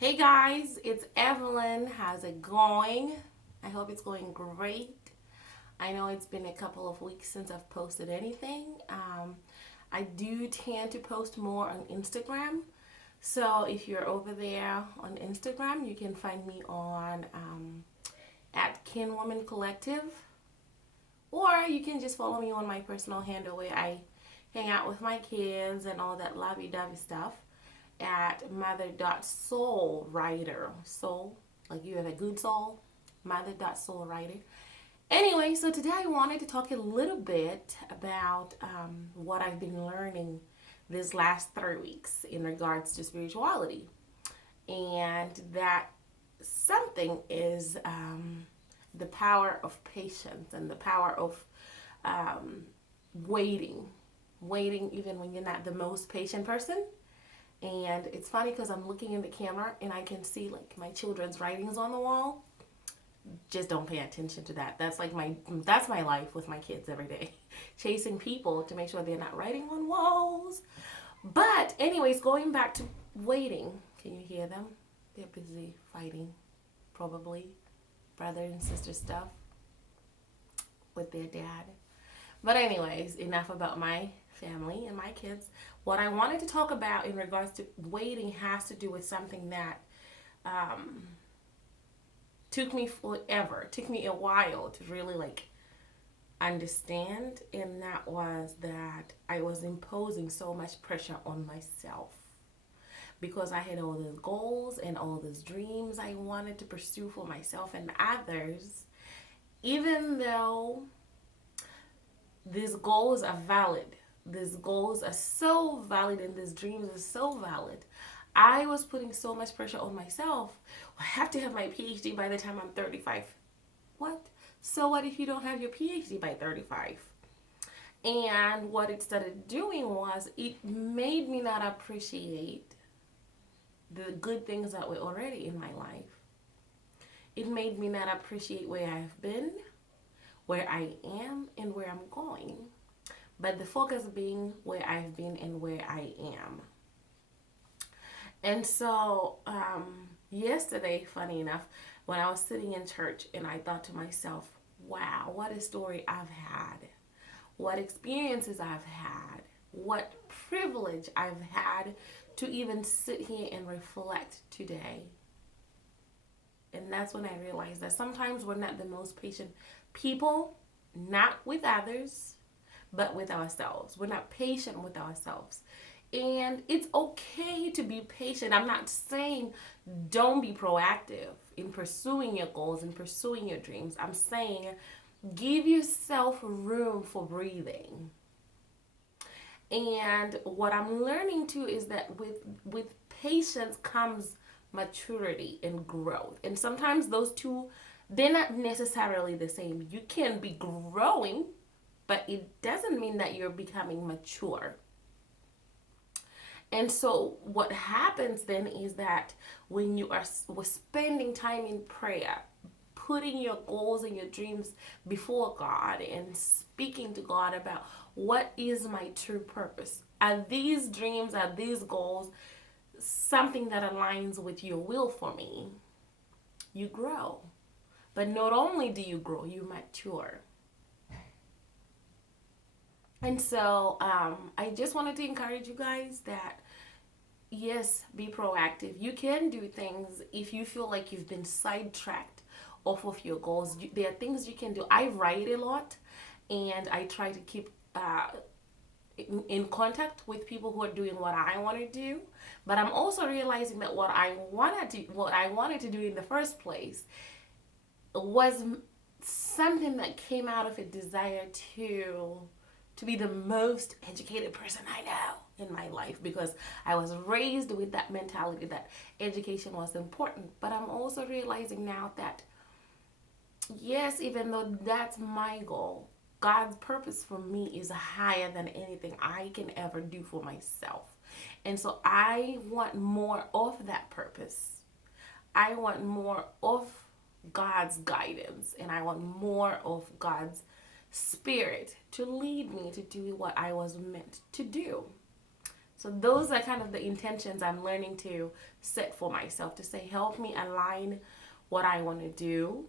Hey guys, it's Evelyn. How's it going? I hope it's going great. I know it's been a couple of weeks since I've posted anything. I do tend to post more on Instagram. So if you're over there on Instagram, you can find me on at Kin Woman Collective, or you can just follow me on my personal handle where I hang out with my kids and all that lovey-dovey stuff at mother.soulwriter. Soul, like you have a good soul, mother.soulwriter. Anyway, so today I wanted to talk a little bit about what I've been learning this last 3 weeks in regards to spirituality. And that something is the power of patience and the power of um, waiting. Waiting even when you're not the most patient person. And it's funny because I'm looking in the camera and I can see like my children's writings on the wall. Just don't pay attention to that. That's my life with my kids every day. Chasing people to make sure they're not writing on walls. But anyways, going back to waiting. Can you hear them? They're busy fighting, probably. Brother and sister stuff with their dad. But anyways, enough about my family and my kids. What I wanted to talk about in regards to waiting has to do with something that um, took me forever, took me a while to really like understand, and that was that I was imposing so much pressure on myself because I had all those goals and all those dreams I wanted to pursue for myself and others, even though these goals are valid. These goals are so valid and these dreams are so valid. I was putting so much pressure on myself. I have to have my PhD by the time I'm 35. What? So what if you don't have your PhD by 35? And what it started doing was it made me not appreciate the good things that were already in my life. It made me not appreciate where I've been, where I am, and where I'm going. But the focus being where I've been and where I am. And so, yesterday, funny enough, when I was sitting in church and I thought to myself, wow, what a story I've had, what experiences I've had, what privilege I've had to even sit here and reflect today. And that's when I realized that sometimes we're not the most patient people, not with others, but with ourselves. We're not patient with ourselves. And it's okay to be patient. I'm not saying don't be proactive in pursuing your goals and pursuing your dreams. I'm saying give yourself room for breathing. And what I'm learning too is that with patience comes maturity and growth. And sometimes those two, they're not necessarily the same. You can be growing, but it doesn't mean that you're becoming mature. And so what happens then is that when you are spending time in prayer, putting your goals and your dreams before God and speaking to God about what is my true purpose? Are these dreams, are these goals something that aligns with your will for me? You grow. But not only do you grow, you mature. And so I just wanted to encourage you guys that yes, be proactive. You can do things if you feel like you've been sidetracked off of your goals. There are things you can do. I write a lot and I try to keep in contact with people who are doing what I want to do. But I'm also realizing that what I wanted to do in the first place was something that came out of a desire to be the most educated person I know in my life because I was raised with that mentality that education was important. But I'm also realizing now that yes, even though that's my goal, God's purpose for me is higher than anything I can ever do for myself. And so I want more of that purpose. I want more of God's guidance and I want more of God's spirit to lead me to do what I was meant to do. So those are kind of the intentions I'm learning to set for myself, to say, help me align what I want to do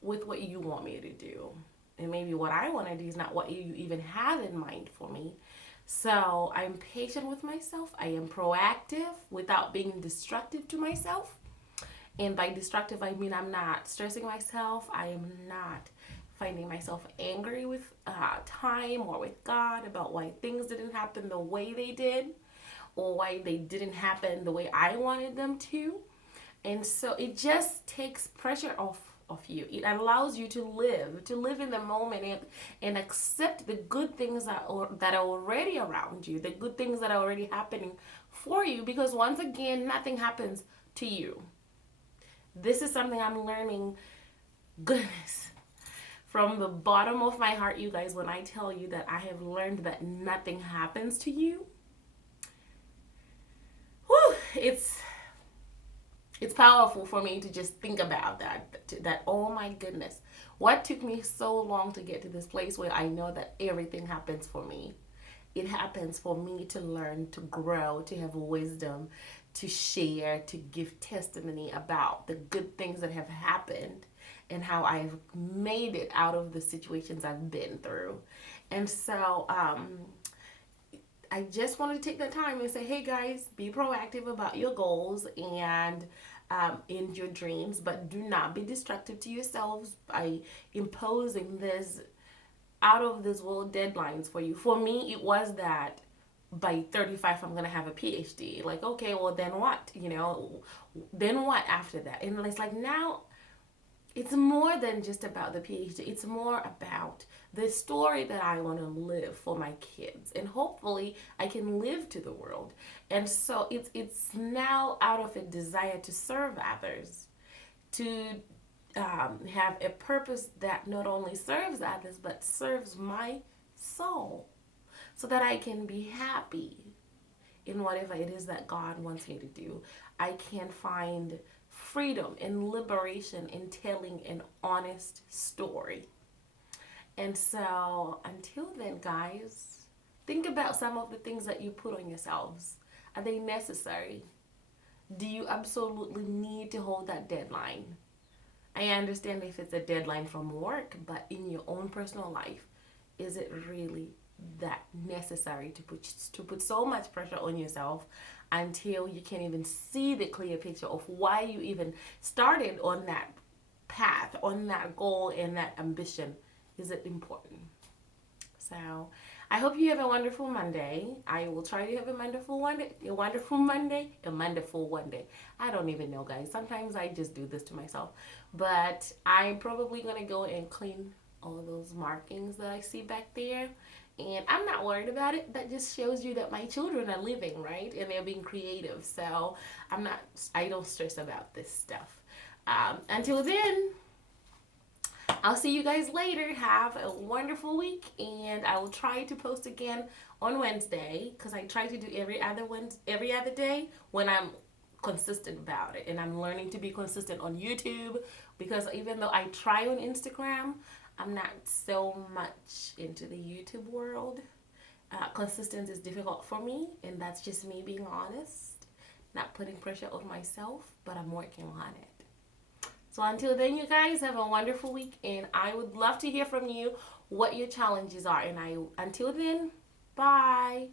with what you want me to do. And maybe what I want to do is not what you even have in mind for me. So I'm patient with myself. I am proactive without being destructive to myself. And by destructive, I mean I'm not stressing myself. I am not finding myself angry with time or with God about why things didn't happen the way they did, or why they didn't happen the way I wanted them to. And so it just takes pressure off of you. It allows you to live in the moment, and accept the good things that are already around you, the good things that are already happening for you. Because once again, nothing happens to you. This is something I'm learning, goodness, from the bottom of my heart, you guys, when I tell you that I have learned that nothing happens to you. Whew, it's powerful for me to just think about that oh my goodness, what took me so long to get to this place where I know that everything happens for me. It happens for me to learn, to grow, to have wisdom, to share, to give testimony about the good things that have happened and how I've made it out of the situations I've been through. And so I just wanted to take that time and say, hey guys, be proactive about your goals and in your dreams, but do not be destructive to yourselves by imposing this out of this world deadlines for you. For me, it was that by 35 I'm gonna have a PhD. Like, okay, well then what? Then what after that? And it's like, now it's more than just about the PhD. It's more about the story that I want to live for my kids, and hopefully I can live to the world. And so it's now out of a desire to serve others, to have a purpose that not only serves others but serves my soul, so that I can be happy in whatever it is that God wants me to do. I can find freedom and liberation in telling an honest story. And so until then, guys, think about some of the things that you put on yourselves. Are they necessary? Do you absolutely need to hold that deadline? I understand if it's a deadline from work, but in your own personal life, is it really that necessary to put so much pressure on yourself until you can't even see the clear picture of why you even started on that path, on that goal and that ambition? Is it important? So I hope you have a wonderful Monday. I will try to have a wonderful Monday. I don't even know, guys. Sometimes I just do this to myself. But I'm probably going to go and clean all those markings that I see back there. And I'm not worried about it. That just shows you that my children are living, right? And they're being creative. So I don't stress about this stuff. Until then, I'll see you guys later. Have a wonderful week, and I will try to post again on Wednesday, because I try to do every other day when I'm consistent about it. And I'm learning to be consistent on YouTube, because even though I try on Instagram, I'm not so much into the YouTube world. Consistency is difficult for me, and that's just me being honest, not putting pressure on myself, but I'm working on it. So until then, you guys have a wonderful week, and I would love to hear from you what your challenges are. And until then, bye.